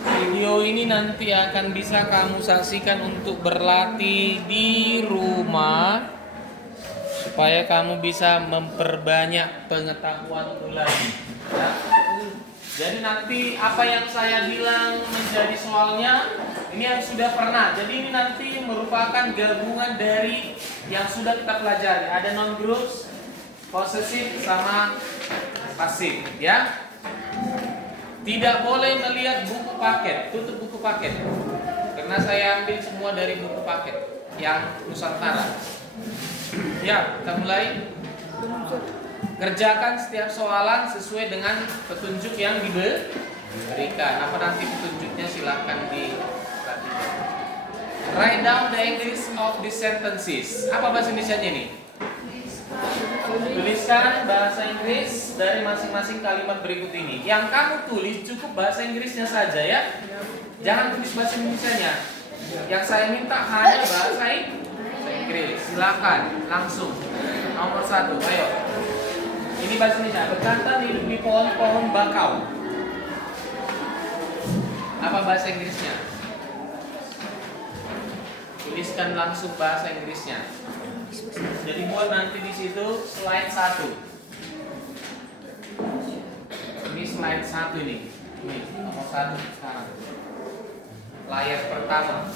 Video ini nanti akan bisa kamu saksikan untuk berlatih di rumah supaya kamu bisa memperbanyak pengetahuanmu lagi. Ya. Jadi nanti apa yang saya bilang menjadi soalnya ini yang sudah pernah. Jadi ini nanti merupakan gabungan dari yang sudah kita pelajari. Ada non groups, possessive sama pasif, ya. Tidak boleh melihat buku paket, tutup buku paket. Karena saya ambil semua dari buku paket yang Nusantara. Ya, kita mulai. Kerjakan setiap soalan sesuai dengan petunjuk yang diberikan. Apa nanti petunjuknya silahkan diperhatikan. Write down the English of the sentences. Apa bahasa Indonesianya ini? Tuliskan bahasa Inggris dari masing-masing kalimat berikut ini. Yang kamu tulis cukup bahasa Inggrisnya saja, ya. Jangan tulis bahasa Indonesianya. Yang saya minta hanya bahasa Inggris. Silakan langsung. Nomor 1, ayo. Ini bahasa Indonesia. Bekantan hidup di pohon-pohon bakau. Apa bahasa Inggrisnya? Tuliskan langsung bahasa Inggrisnya. Jadi buat nanti di situ slide 1. Ini slide 1 ini. Ini nomor 1 sekarang. Layar pertama.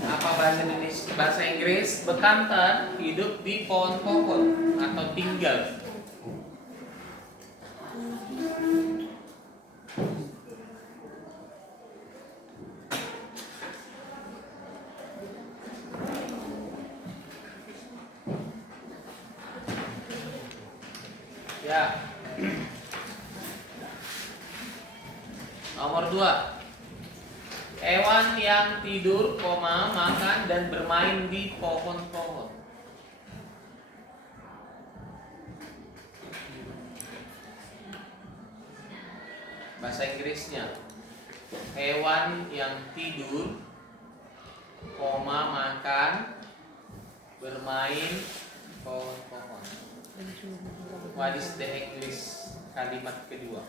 Apa bahasa Indonesia? Bahasa Inggris, bekantan hidup di pohon-pohon atau tinggal. Ya. Nomor 2. Hewan yang tidur, makan dan bermain di pohon-pohon. Bahasa Inggrisnya, hewan yang tidur, makan, bermain pohon-pohon. What is the English kalimat kedua?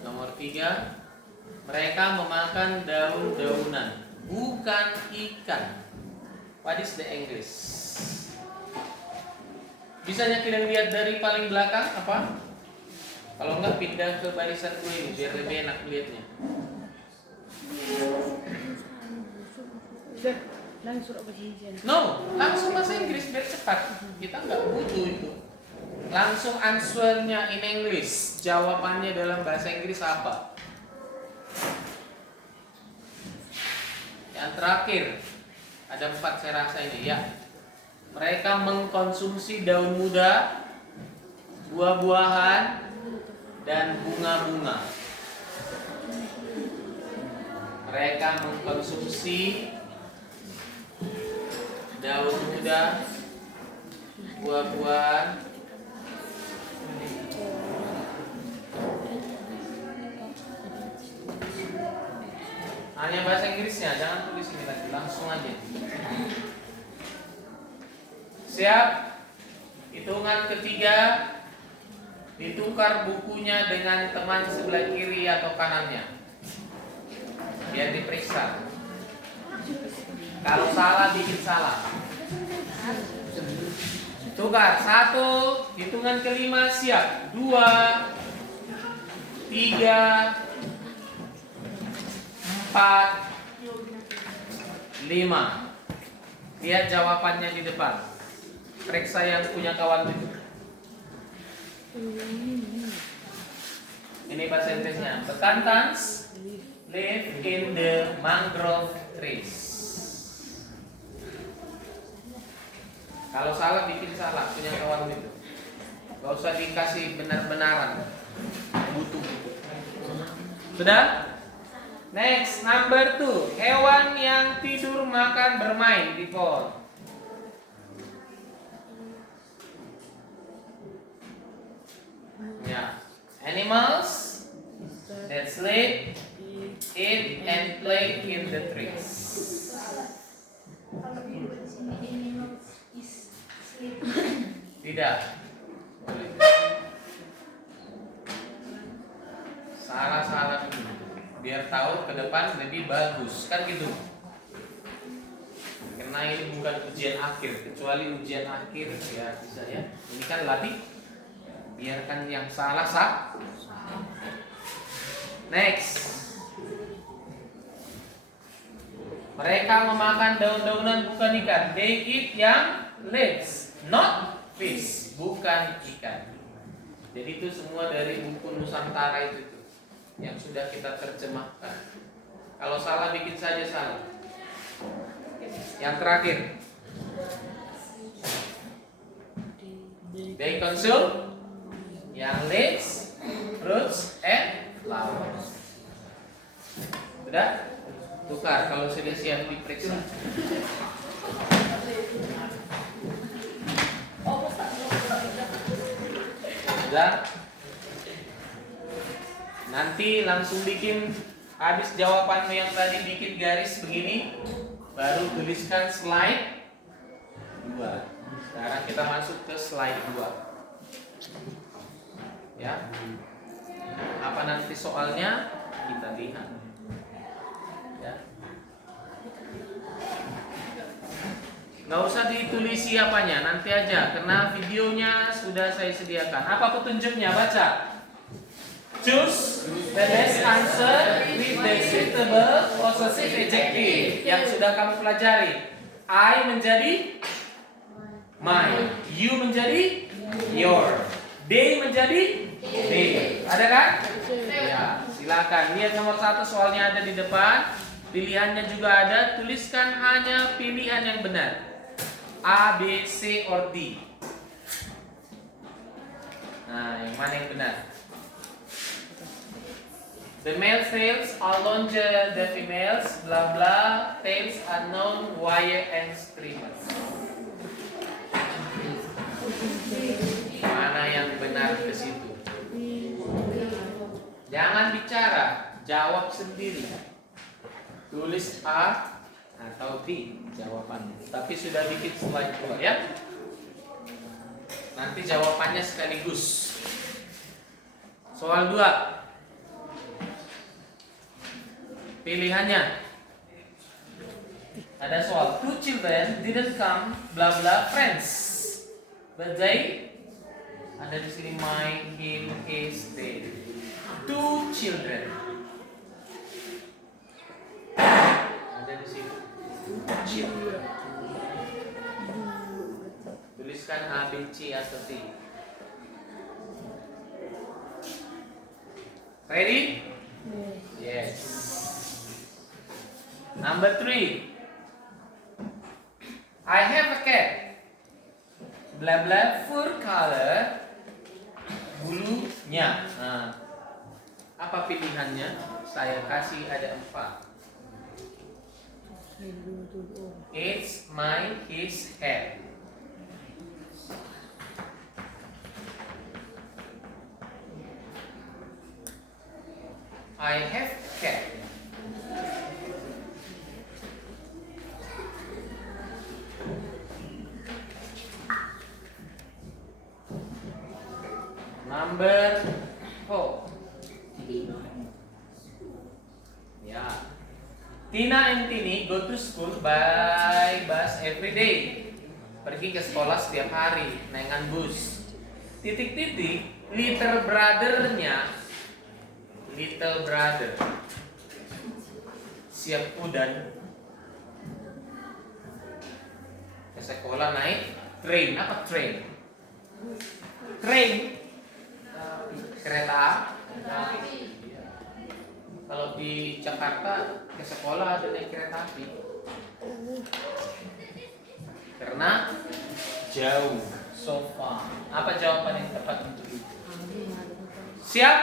Nomor 3. Mereka memakan daun-daunan, bukan ikan. What is the English? Bisanya kalian lihat dari paling belakang apa? Kalau enggak pindah ke barisan gue ini biar lebih enak melihatnya. No, langsung bahasa Inggris biar cepat. Kita nggak butuh itu. Langsung answernya in English. Jawabannya dalam bahasa Inggris apa? Yang terakhir ada 4 saya rasa ini, ya. Mereka mengkonsumsi daun muda, buah-buahan, dan bunga-bunga. Mereka mengkonsumsi daun muda, buah-buahan, hanya bahasa Inggrisnya, jangan tulis ini lagi, langsung aja. Siap? Hitungan ketiga, ditukar bukunya dengan teman sebelah kiri atau kanannya, biar diperiksa. Kalau salah bikin salah. Tukar 1, hitungan kelima siap. 2, 3, 4, 5. Lihat jawabannya di depan. Periksa yang punya kawan itu. Ini bahasa Inggrisnya. Bekantans live in the mangrove trees. Kalau salah bikin salah, punya kawan itu. Gak usah dikasih benar-benaran. Butuh. Sudah? Next, number 2. Hewan yang tidur, makan, bermain di pohon. Ya. Animals that sleep, eat, and play in the trees. Tidak. Boleh. Salah-salah dulu. Biar tahu ke depan lebih bagus. Kan gitu. Karena ini bukan ujian akhir. Kecuali ujian akhir ya bisa ya. Ini kan latih. Biarkan yang salah sah. Next. Mereka memakan daun-daunan bukan ikan. They eat yang leaves, not fish, bukan ikan. Jadi itu semua dari buku Nusantara itu tuh, yang sudah kita terjemahkan. Kalau salah bikin saja salah. Yang terakhir, they consume yang leaves, fruits, and flowers. Sudah? Tukar kalau sudah siap diperiksa. Sudah? Nanti langsung bikin, habis jawabanmu yang tadi bikin garis begini, baru tuliskan slide 2. Sekarang kita masuk ke slide 2. Ya. Apa nanti soalnya? Kita lihat. Ya. Nggak usah ditulis siapanya, nanti aja, karena videonya sudah saya sediakan. Apa petunjuknya? Baca. Choose the best answer with the suitable possessive adjective yang sudah kamu pelajari. I menjadi my, you menjadi your, they menjadi they. Ada kan? Ya, silakan. Lihat nomor 1 soalnya ada di depan. Pilihannya juga ada. Tuliskan hanya pilihan yang benar. A, B, C, or D. Nah, yang mana yang benar? The male tails are longer the females, blah blah. Tails are known, wire and streamers. Mana yang benar ke situ? Jangan bicara, jawab sendiri. Tulis A atau D jawabannya. Tapi sudah bikin slide 2 ya. Nanti jawabannya sekaligus. Soal 2. Pilihannya. Ada soal. 2 children didn't come blah blah friends. But they, ada di sini my, him, his, they. 2 children. Ada di sini. Children. Tuliskan A, B, C atau D. Ready? Yes. Number 3. I have a cat. Blah blah fur color. Bulunya. Nah, apa pilihannya? Saya kasih ada 4. It's my, his, her. I have cat. Number 4. Ya. Tina and Tini go to school by bus every day. Pergi ke sekolah setiap hari dengan bus. Titik-titik, little brother-nya, little brother siap udan ke sekolah naik train. Apa train? Train kereta. Kalau di Jakarta ke sekolah ada naik kereta api. Karena jauh, so far. Apa jawaban yang tepat untuk itu? Siap?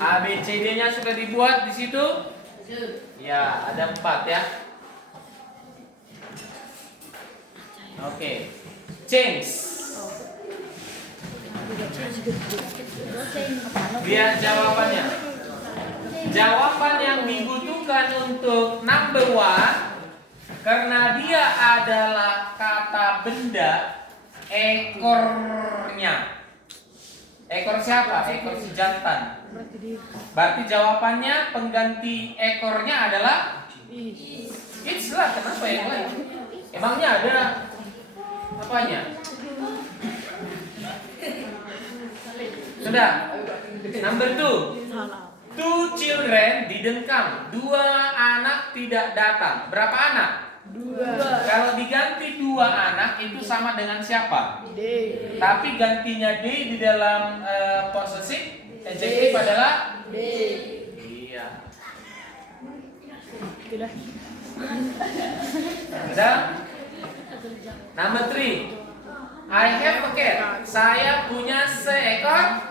A, B, C, D-nya sudah dibuat di situ? Ya, ada 4 ya. Oke. Change. Lihat jawabannya. Jawaban yang dibutuhkan untuk number 1, karena dia adalah kata benda, ekornya ekornya. Ekor siapa? Ekor si jantan. Berarti jawabannya pengganti ekornya adalah it's lah. Kenapa yang lain? Emangnya ada apanya? Sudah. Number 2. Two children didn't come. 2 anak tidak datang. Berapa anak? 2. Kalau diganti 2 anak itu sama dengan siapa? D. Tapi gantinya D di dalam possessive adjective adalah D. iya. Tidak. Sudah? Number 3. I have a cat. Saya punya seekor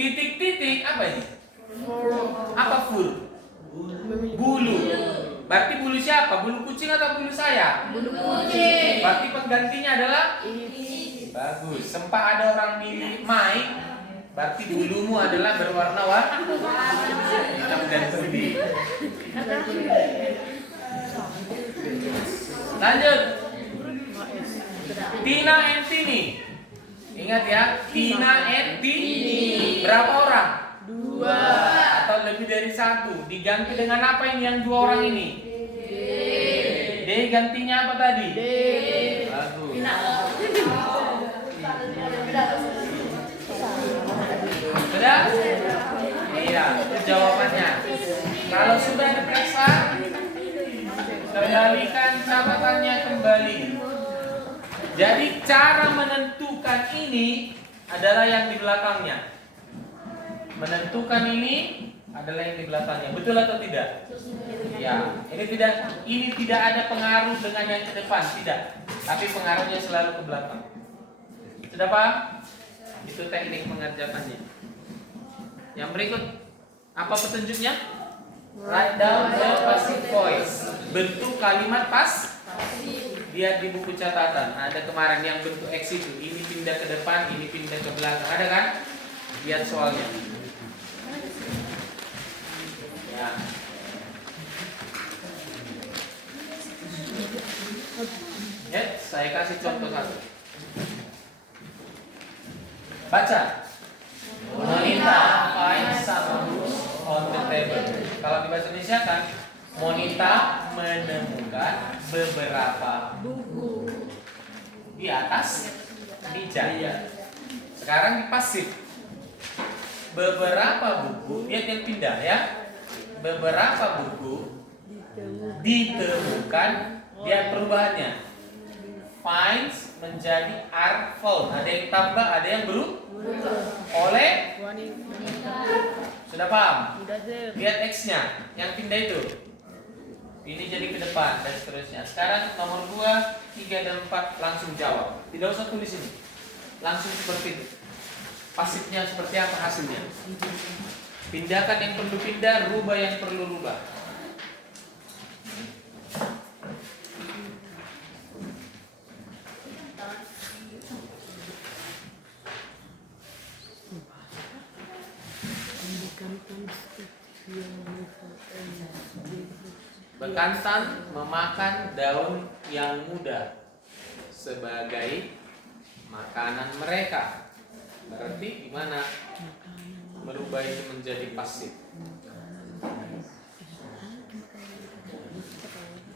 titik-titik. Apa ini? Apa fur? Bulu. Berarti bulu siapa? Bulu kucing atau bulu saya? Bulu kucing. Berarti penggantinya adalah It. bagus. Sempat ada orang milih Mike. Berarti bulumu adalah berwarna hitam dan putih. Lanjut. Tina and Tini. Ingat ya, Tina and Tini. Berapa orang? 2. Atau lebih dari 1. Diganti dengan apa ini yang 2 orang ini? D. Gantinya apa tadi? D. Bagus. Sudah? Iya, itu jawabannya. Kalau sudah diperiksa, kembalikan catatannya kembali. Jadi cara menentukan ini adalah yang di belakangnya. Menentukan ini adalah yang di belakangnya. Betul atau tidak? Ya, ini tidak ada pengaruh dengan yang ke depan, tidak. Tapi pengaruhnya selalu ke belakang. Sudah paham? Itu teknik mengerjakannya. Yang berikut, apa petunjuknya? Write down the passive voice. Bentuk kalimat pas. Lihat di buku catatan. Ada kemarin yang bentuk X itu. Ini pindah ke depan, ini pindah ke belakang. Ada kan? Lihat soalnya. Ya. Saya kasih contoh satu. Baca. Monita find some books on the table. Kalau di bahasa Indonesia kan, Monita menemukan beberapa Buku. di atas meja. Sekarang di pasif. Beberapa buku, dia pindah ya. Beberapa buku ditemukan, lihat perubahannya. Finds menjadi are found. Ada yang tambah, ada yang oleh. Sudah paham? Lihat X-nya, yang pindah itu. Ini jadi ke depan dan seterusnya. Sekarang nomor 2, 3 dan 4 langsung jawab. Tidak usah tulis ini. Langsung seperti itu. Pasifnya seperti apa hasilnya? Pindahkan yang perlu pindah, rubah yang perlu rubah. Bekantan memakan daun yang muda sebagai makanan mereka. Berarti gimana? Merubah itu menjadi pasif.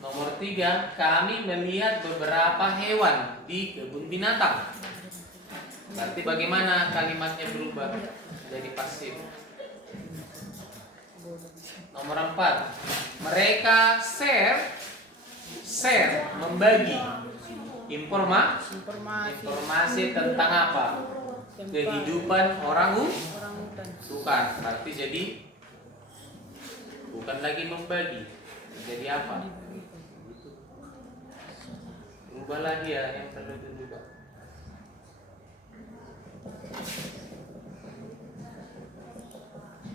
Nomor 3, kami melihat beberapa hewan di kebun binatang. Berarti bagaimana kalimatnya berubah jadi pasif? Nomor 4, mereka share membagi informasi tentang apa? Kehidupan orang Orangutan. bukan, berarti jadi bukan lagi membagi, jadi apa? Rubah lagi ya yang perlu dirubah.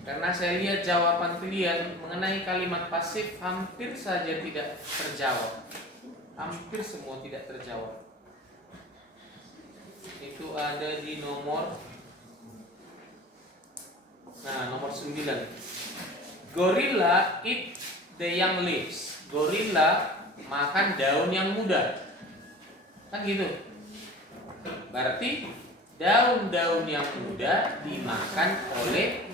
Karena saya lihat jawaban kalian mengenai kalimat pasif hampir saja tidak terjawab. Hampir semua tidak terjawab. Itu ada di nomor 9. Gorilla eat the young leaves. Gorilla makan daun yang muda. Kan gitu. Berarti daun-daun yang muda dimakan oleh,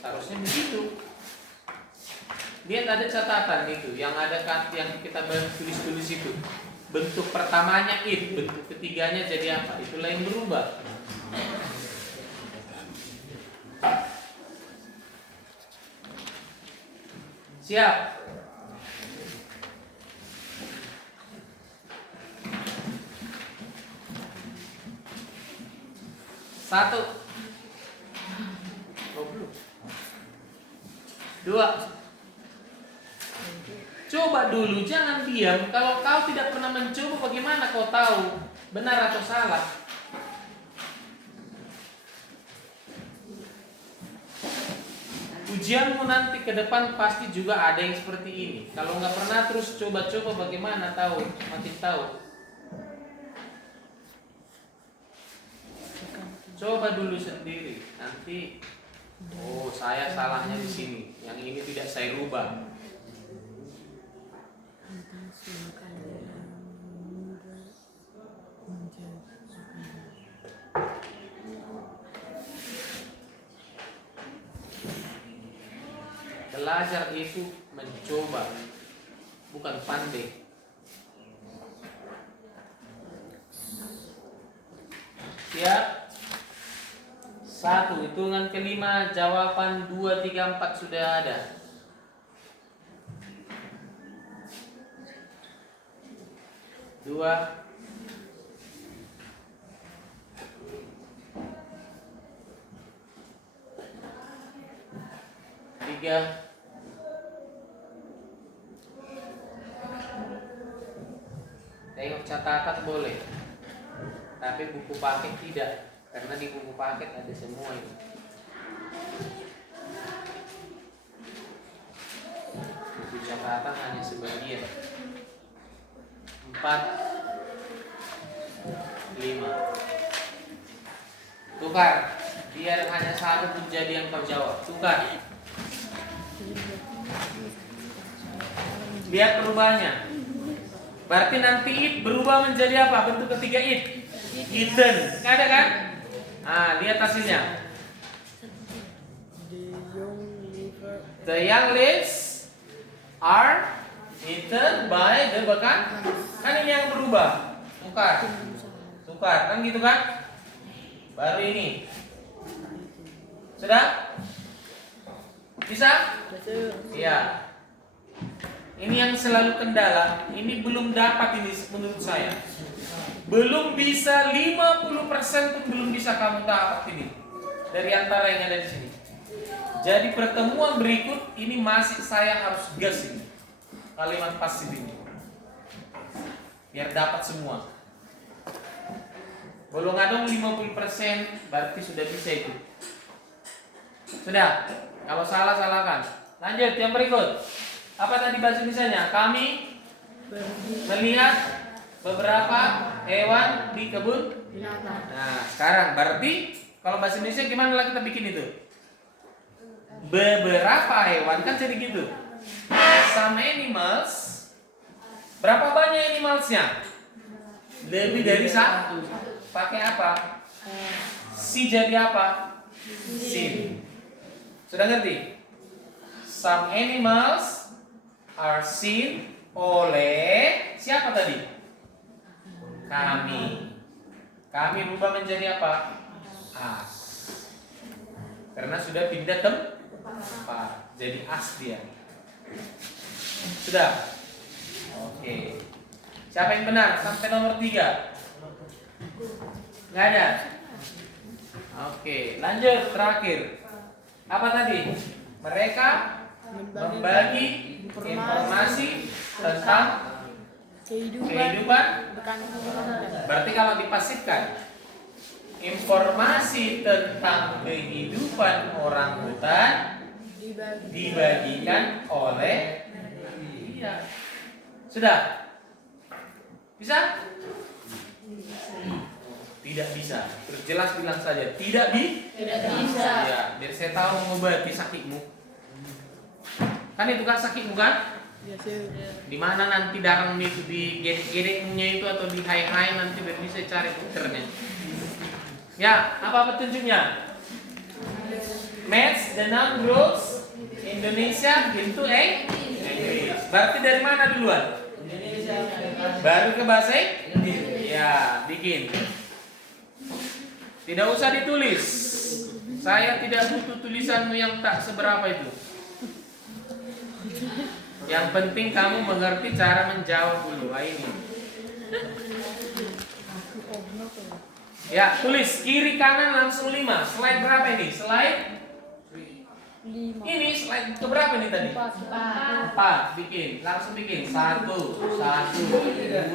harusnya begitu. Lihat ada catatan itu, yang ada yang kita tulis-tulis itu. Bentuk pertamanya it, bentuk ketiganya jadi apa? Itulah yang berubah. Siap. Satu. Dua. Coba dulu, jangan diam. Kalau kau tidak pernah mencoba, bagaimana kau tahu benar atau salah? Ujianmu nanti ke depan pasti juga ada yang seperti ini. Kalau nggak pernah terus coba-coba, bagaimana tahu? Makin tahu. Coba dulu sendiri. Nanti, oh saya salahnya di sini. Yang ini tidak saya rubah. Belajar itu mencoba, bukan pandai. Siap? Satu, hitungan kelima, jawaban 2, 3, 4 sudah ada. Dua. Tiga. Tengok catatan boleh, tapi buku paket tidak, karena di buku paket ada semua ini. Buku catatan hanya sebagian. 4, 5. Tukar, biar hanya satu pun jadi yang kau jawab. Tukar. Lihat perubahannya. Berarti nanti it berubah menjadi apa? Bentuk ketiga it. Eaten. Nggak ada kan? Ah, lihat hasilnya. The young leaves are eaten by the bekan. Kan ini yang berubah. Tukar. Tukar. Kan gitu kan? Baru ini. Sudah? Bisa? Iya. Ini yang selalu kendala. Ini belum dapat ini menurut saya. Belum bisa 50% pun belum bisa kamu dapat ini dari antara yang ada di sini. Jadi pertemuan berikut ini masih saya harus gas ini kalimat pasif ini biar dapat semua. Belum ada 50% berarti sudah bisa itu. Sudah. Kalau salah salahkan. Lanjut yang berikut. Apa tadi bahasa Indonesianya? Kami melihat beberapa hewan di kebun. Nah, sekarang berarti kalau bahasa Indonesia gimana lah kita bikin itu? Beberapa hewan kan jadi gitu. Some animals. Berapa banyak animalsnya? Lebih dari satu. Pakai apa? Si jadi apa? Seen. Sudah ngerti? Some animals are seen oleh siapa tadi? Kami. Kami rubah menjadi apa? Us. Karena sudah pindah tempat. Jadi us dia. Sudah? Oke. Siapa yang benar? Sampai nomor 3. Nggak ada? Oke. Lanjut terakhir. Apa tadi? Mereka membagi informasi tentang kehidupan. Berarti kalau dipasifkan, informasi tentang kehidupan orang hutan dibagikan oleh dia. Sudah? Bisa? Tidak bisa. Terus jelas bilang saja tidak bisa. Ya, biar saya tahu mengobati sakitmu. Kan itu kan sakitmu kan? Di mana nanti darahmu itu di gedek-gedeknya itu atau di hai-hai nanti biar bisa cari dokternya. Ya, apa petunjuknya? Match the noun groups Indonesia into English. Berarti dari mana duluan? Baru ke bahasa Inggris. Ya, bikin. Tidak usah ditulis. Saya tidak butuh tulisanmu yang tak seberapa itu. Yang penting kamu mengerti cara menjawab dulu. Nah, ini. Ya, tulis kiri kanan langsung 5. Slide berapa ini? Slide 5. ini slide ke berapa ini tadi? 4. Bikin, langsung bikin. 1, 2.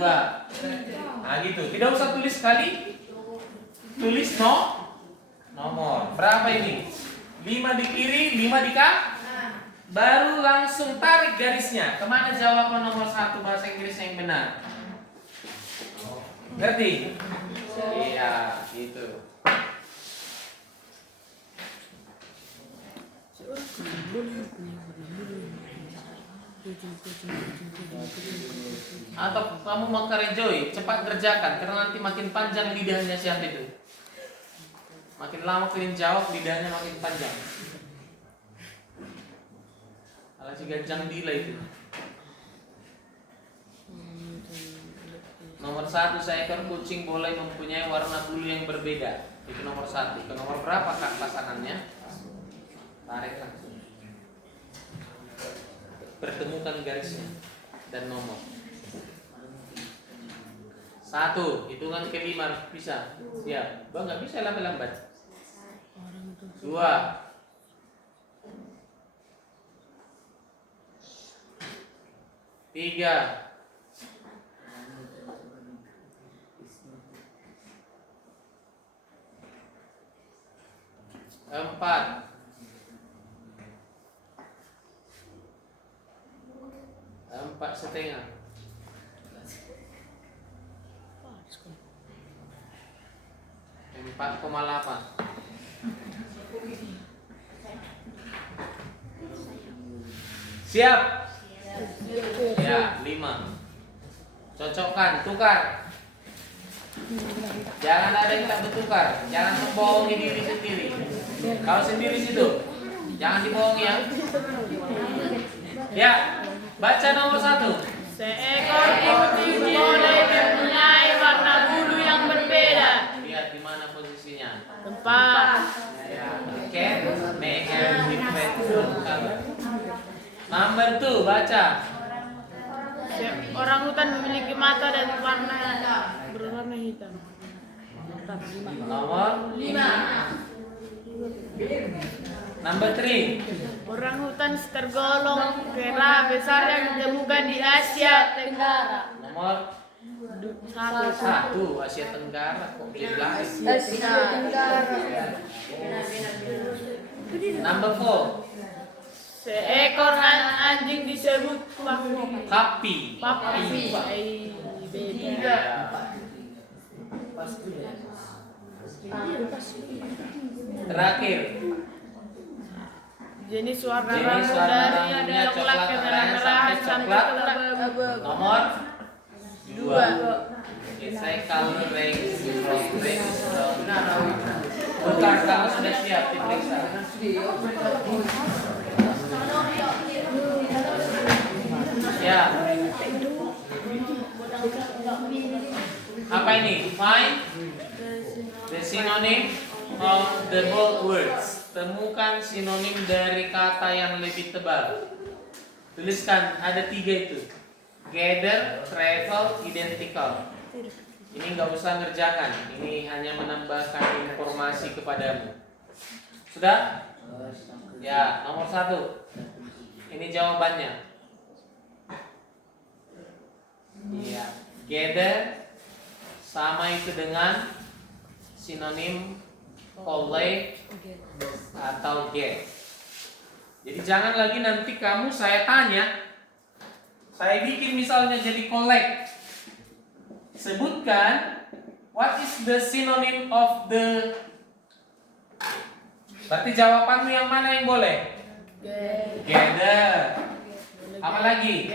Nah, gitu. Tidak usah tulis sekali. Tulis nomor. Berapa ini? 5 di kiri, 5 di kanan. Baru langsung tarik garisnya. Kemana jawaban nomor 1 bahasa Inggris yang benar? Ngerti? Iya, gitu. Atau kamu mau kerjoy, cepat kerjakan karena nanti makin panjang lidahnya siapa itu. Makin lama kalian jawab, lidahnya makin panjang. Alah si ganjang dila itu. Nomor 1, seekor kucing boleh mempunyai warna bulu yang berbeda. Itu nomor 1. Ke nomor berapa kak pasangannya? Tarik langsung. Pertemukan garisnya dan nomor. 1, hitungan ke 5 bisa. Siap. Bang nggak bisa lambat-lambat. 2, 3, 4, 4,5. 4,8. Siap? Ya, 5. Cocokkan, tukar. Jangan ada yang tak bertukar. Jangan membohongi diri sendiri. Kau sendiri situ. Jangan dibohongi ya. Ya, baca nomor 1. Seekor kucing boleh mempunyai warna bulu yang berbeda. Lihat di mana posisinya. Tempat. Ya, can make a different color. Nomor 2, baca. Orang hutan memiliki mata dan warna berwarna hitam. Nomor 5. Nomor 3. Orang hutan tergolong kera besar yang ditemukan di Asia Tenggara. Nomor 1, Asia Tenggara. Kok dia bilang Asia Tenggara. Nomor 4. Seekor anjing disebut Papi. papi. Beda. Terakhir. Jenis warna Jenis rambut warna dari rambutnya coklat ke merah-merahan sampai coklat. ke abu-abu. Nomor 2. 2. It's a color range from brown. Bukan, kamu sudah siap diperiksa. Siap. Apa ini? Find the synonym of the bold words. Temukan sinonim dari kata yang lebih tebal. Tuliskan, ada 3 itu. Gather, travel, identical. Ini nggak usah ngerjakan. Ini hanya menambahkan informasi kepadamu. Sudah? Ya, nomor 1. Ini jawabannya. Iya. Gather sama itu dengan sinonim collect atau get. Jadi jangan lagi nanti kamu saya tanya, saya bikin misalnya jadi collect. Sebutkan what is the synonym of the. Berarti jawabanmu yang mana yang boleh? Gather. Apa lagi?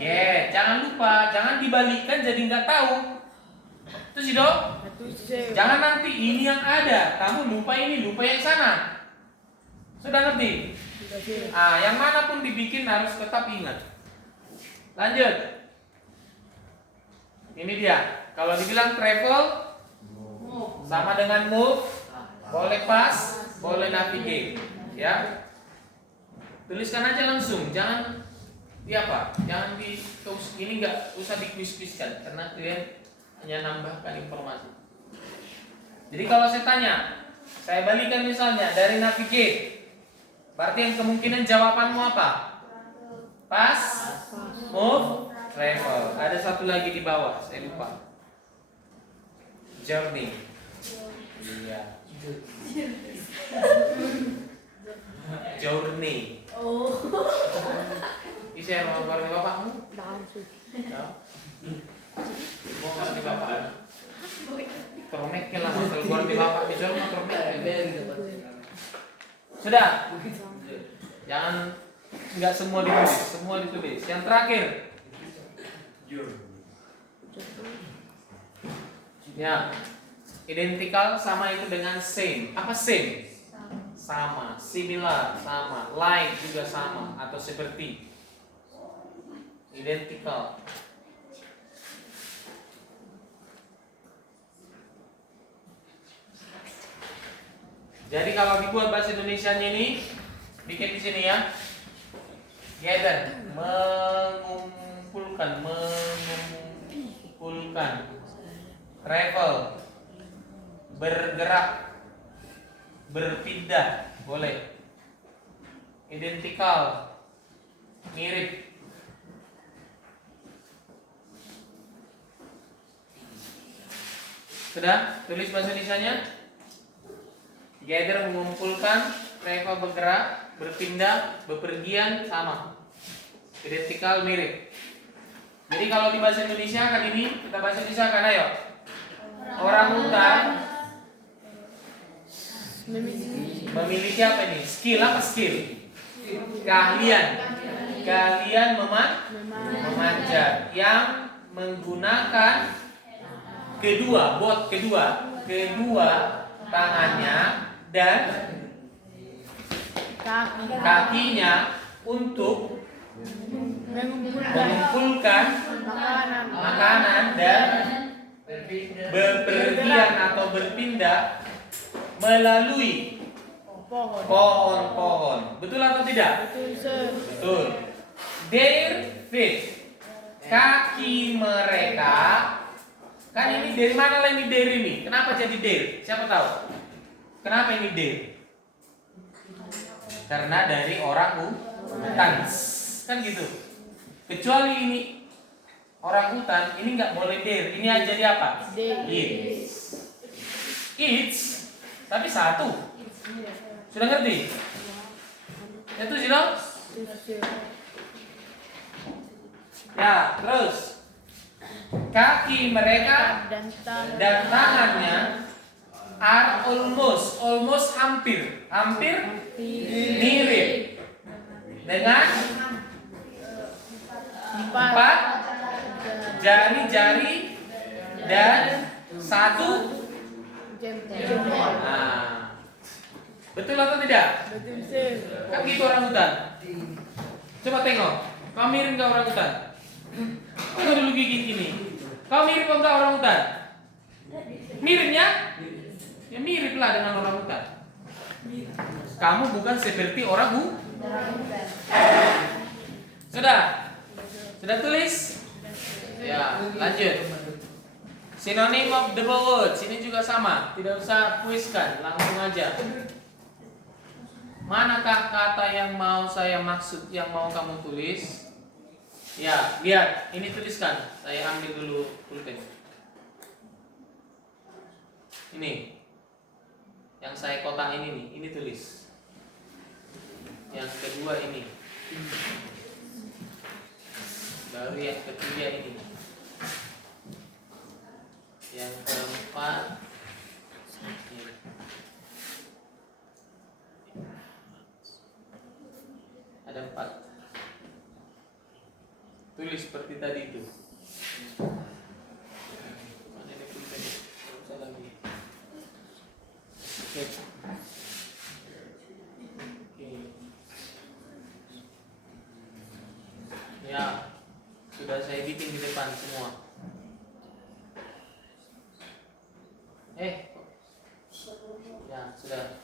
Get. Jangan lupa, jangan dibalikkan jadi nggak tahu. Itu sih dok. Betul, Sir. Jangan nanti ini yang ada, kamu lupa ini, lupa yang sana. Sudah ngerti? Sudah, Sir. Yang manapun dibikin harus tetap ingat. Lanjut. Ini dia. Kalau dibilang travel sama dengan move, boleh pass, boleh navigate, ya. Tuliskan aja langsung, jangan jangan ini nggak usah dikuis-kuiskan karena kalian hanya nambahkan informasi. Jadi kalau saya tanya, saya balikan misalnya dari navigate, berarti yang kemungkinan jawabanmu apa? Pass, move, travel. Ada satu lagi di bawah, saya lupa. Journey. Iya. Journey. Bisa mau keluar di bapakmu? Ya. Mau keluar di bapak? Termek lah, mau keluar di bapak dijual mau termek. Sudah. Jangan nggak semua ditulis, semua ditulis. Yang terakhir. Ya. Identikal sama itu dengan same. Apa same? Sama, similar, sama, like juga sama atau seperti. Identikal. Jadi kalau dibuat bahasa Indonesianya ini, bikin di sini ya. Gather, mengumpulkan, travel, bergerak, berpindah, boleh. Identikal, mirip. Sudah? Tulis bahasa Indonesianya. Gather mengumpulkan, travel bergerak, berpindah, bepergian sama. Identikal mirip. Jadi kalau di bahasa Indonesia kan ini kita bahasa Indonesia kan ayo. Orang hutan memiliki apa ini? Skill apa skill? Keahlian. Keahlian memanjat yang menggunakan kedua tangannya dan kakinya untuk mengumpulkan makanan dan bepergian atau berpindah melalui pohon-pohon. Betul atau tidak? Betul, Sir. Betul. Their feet, kaki mereka. Kan ini dari mana lah ini their ini? Kenapa jadi their? Siapa tahu? Kenapa ini their? Karena dari orang hutan. Kan gitu. Kecuali ini orang hutan, ini nggak boleh their. Ini aja jadi apa? It's. Tapi satu. Sudah ngerti? Itu sih dong? Ya, terus kaki mereka dan tangannya are almost hampir mirip dengan empat jari-jari dan satu jempol. Nah, betul atau tidak? Betul, Sir. Kan gitu orang hutan. Coba tengok, kau mirip nggak orang hutan? Kau dulu gigit gini. Kau mirip enggak orang hutan? Miripnya? Ya mirip lah dengan orang hutan. Kamu bukan seperti orang hutan. Sudah? Sudah tulis? Ya, lanjut. Synonym of the words ini juga sama, tidak usah kuiskan, langsung aja. Manakah kata yang mau saya maksud, yang mau kamu tulis? Ya, lihat, ini tuliskan. Saya ambil dulu pulpen. Ini, yang saya kotak ini tulis. Yang kedua ini, baru yang ketiga ini, yang keempat ini. Ada 4. Tulis seperti tadi itu. Mana ini pulpen? Oke. Ya, sudah saya bikin di depan semua. Ya, sudah.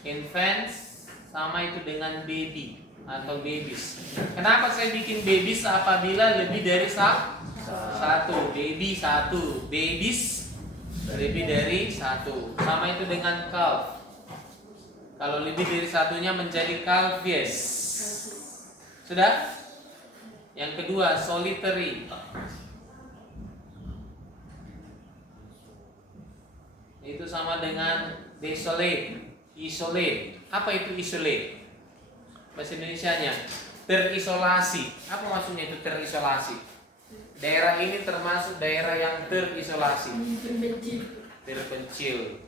Infants sama itu dengan baby atau babies. Kenapa saya bikin babies apabila lebih dari satu? Baby satu, babies lebih dari satu. Sama itu dengan calf. Kalau lebih dari satunya menjadi calves. Sudah? Yang kedua, solitary. Itu sama dengan desolate, isolate. Apa itu isolate? Bahasa Indonesianya terisolasi. Apa maksudnya itu terisolasi? Daerah ini termasuk daerah yang terisolasi, terpencil,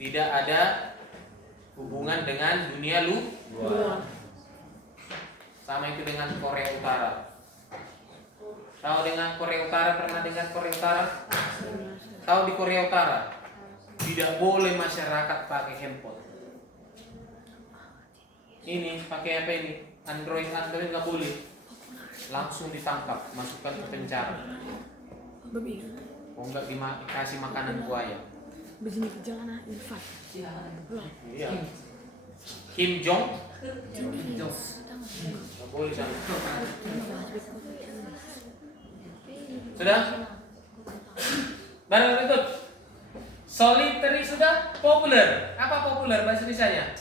tidak ada hubungan dengan dunia luar. Sama itu dengan Korea Utara. Tahu dengan Korea Utara? Pernah dengar Korea Utara? Tahu di Korea Utara tidak boleh masyarakat pakai handphone. Ini pakai apa ini? Android nggak boleh. Langsung ditangkap, masukkan ke penjara. Oh enggak dikasih makanan buaya. Begini perjalanan Irfan. Iya. Kim Jong. Nggak boleh sama. Sudah? Baru berikut. Solitary sudah. Popular. Apa populer bahasa Indonesianya?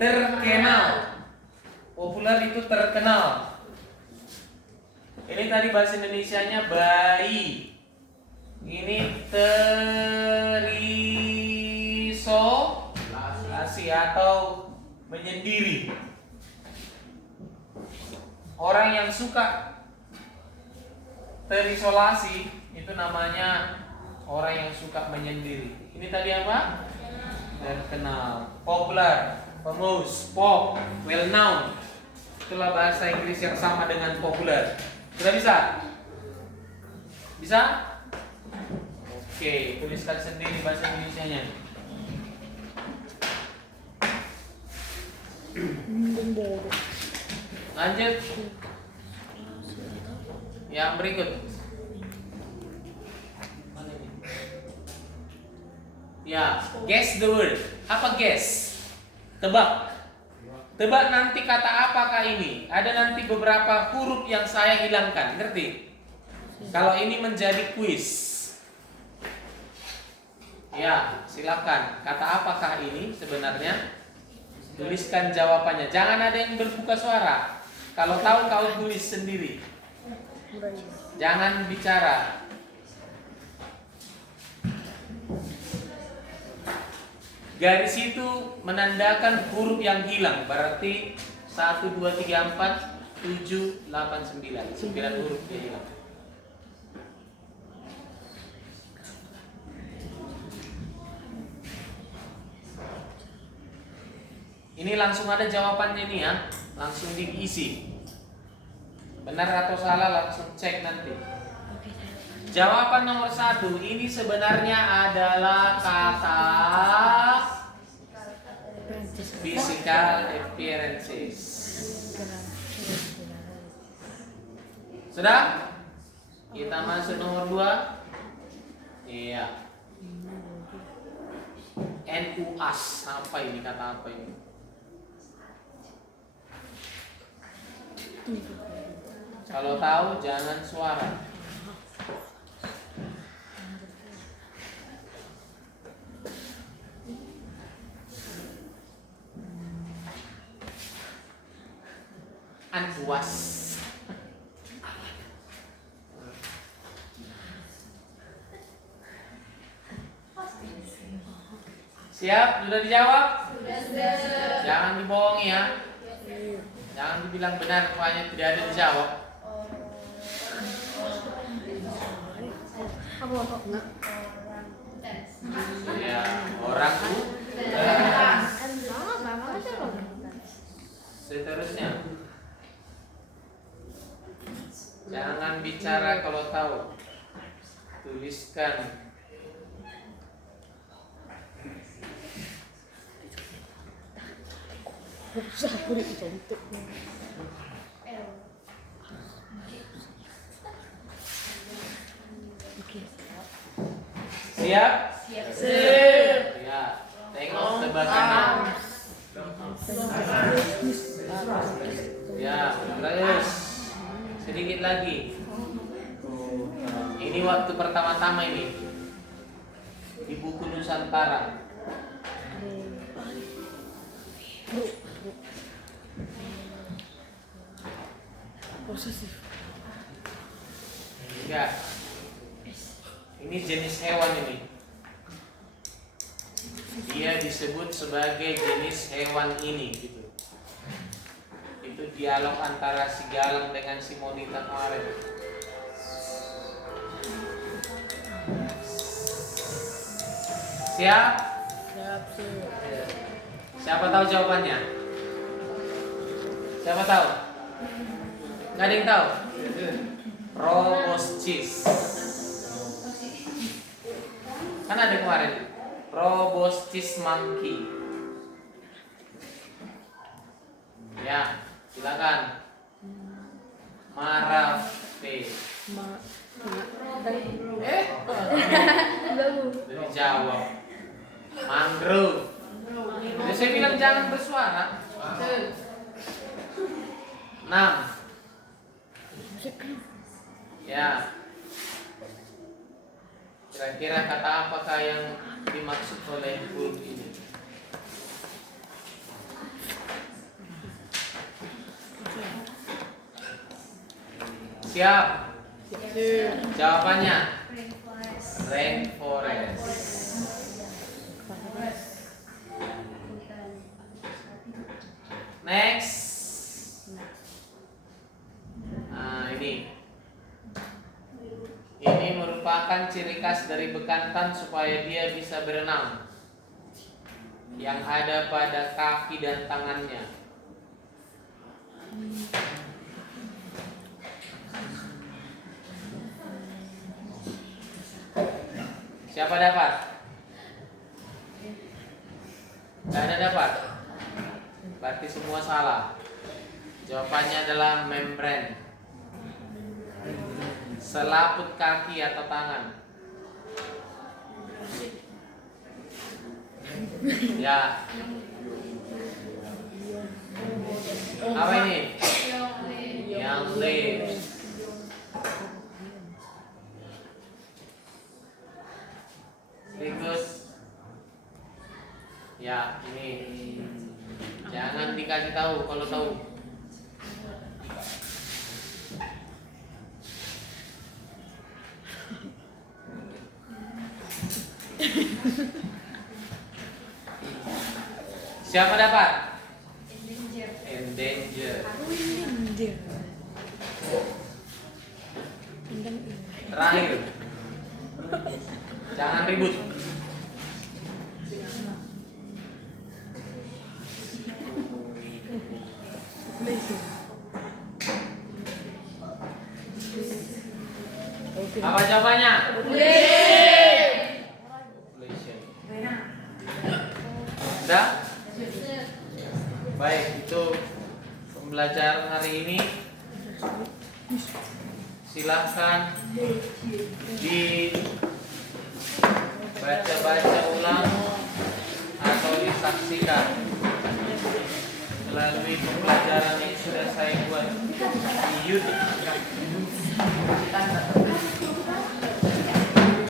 Terkenal. Populer itu terkenal. Ini tadi bahasa Indonesianya bayi. Ini terisolasi atau menyendiri. Orang yang suka terisolasi itu namanya orang yang suka menyendiri. Ini tadi apa? Terkenal, popular, famous, pop, well known. Itulah bahasa Inggris yang sama dengan popular. Sudah bisa? Bisa? Oke, tuliskan sendiri bahasa Indonesianya. Lanjut. Yang berikut. Mana ini? Ya, guess the word. Apa guess? Tebak. Tebak nanti kata apakah ini. Ada nanti beberapa huruf yang saya hilangkan. Ngerti? Kalau ini menjadi quiz. Ya, silakan. Kata apakah ini sebenarnya? Tuliskan jawabannya. Jangan ada yang berbuka suara. Kalau tahu kau tulis sendiri. Jangan bicara. Garis itu menandakan huruf yang hilang. Berarti 1, 2, 3, 4, 7, 8, 9. 9 huruf yang hilang. Ini langsung ada jawabannya nih ya. Langsung diisi. Benar atau salah langsung cek nanti. Jawaban nomor 1 ini sebenarnya adalah kata physical appearances. Sudah? Kita masuk nomor 2. Iya. NUAS. Apa ini? Kata apa ini? Kalau tahu jangan suara. Anwas. Siap? Sudah dijawab? Sudah. Jangan dibohongi ya. Jangan dibilang benar rupanya tidak ada dijawab. Ya, orang seterusnya. Jangan bicara kalau tahu. Tuliskan. Siap? Siap. Ya, tengok sebelah kanan. Ya, terus sedikit lagi. Ini waktu pertama-tama ini di buku Nusantara. Enggak. Ini jenis hewan ini. Dia disebut sebagai jenis hewan ini gitu. Itu dialog antara si Galang dengan si Monita kemarin. Siap? Siapa tahu jawabannya? Siapa tahu? Nggak ada yang tahu? Proboscis. Kan ada kemarin Proboscis monkey. Ya, silakan. Marafe. Jawab. Mangrove. Jadi saya bilang jangan bersuara. 6. Ya. Kira-kira kata apakah yang dimaksud oleh bulb ini? Siap? Jawabannya rainforest. Next. Nah, ini merupakan ciri khas dari bekantan supaya dia bisa berenang, yang ada pada kaki dan tangannya. Siapa dapat? Tidak ada dapat. Berarti semua salah. Jawabannya adalah membran. Selaput kaki atau tangan. Ya. Apa ini? Yang leaves. Berikut. Ya, ini. Jangan dikasih tahu kalau tahu. Siapa dapat? Endanger. Terakhir. Jangan ribut. Apa jawabannya? Udah? Baik, itu pembelajaran hari ini. Silahkan dibaca-baca ulang atau disaksikan melalui pembelajaran yang sudah saya buat di YouTube.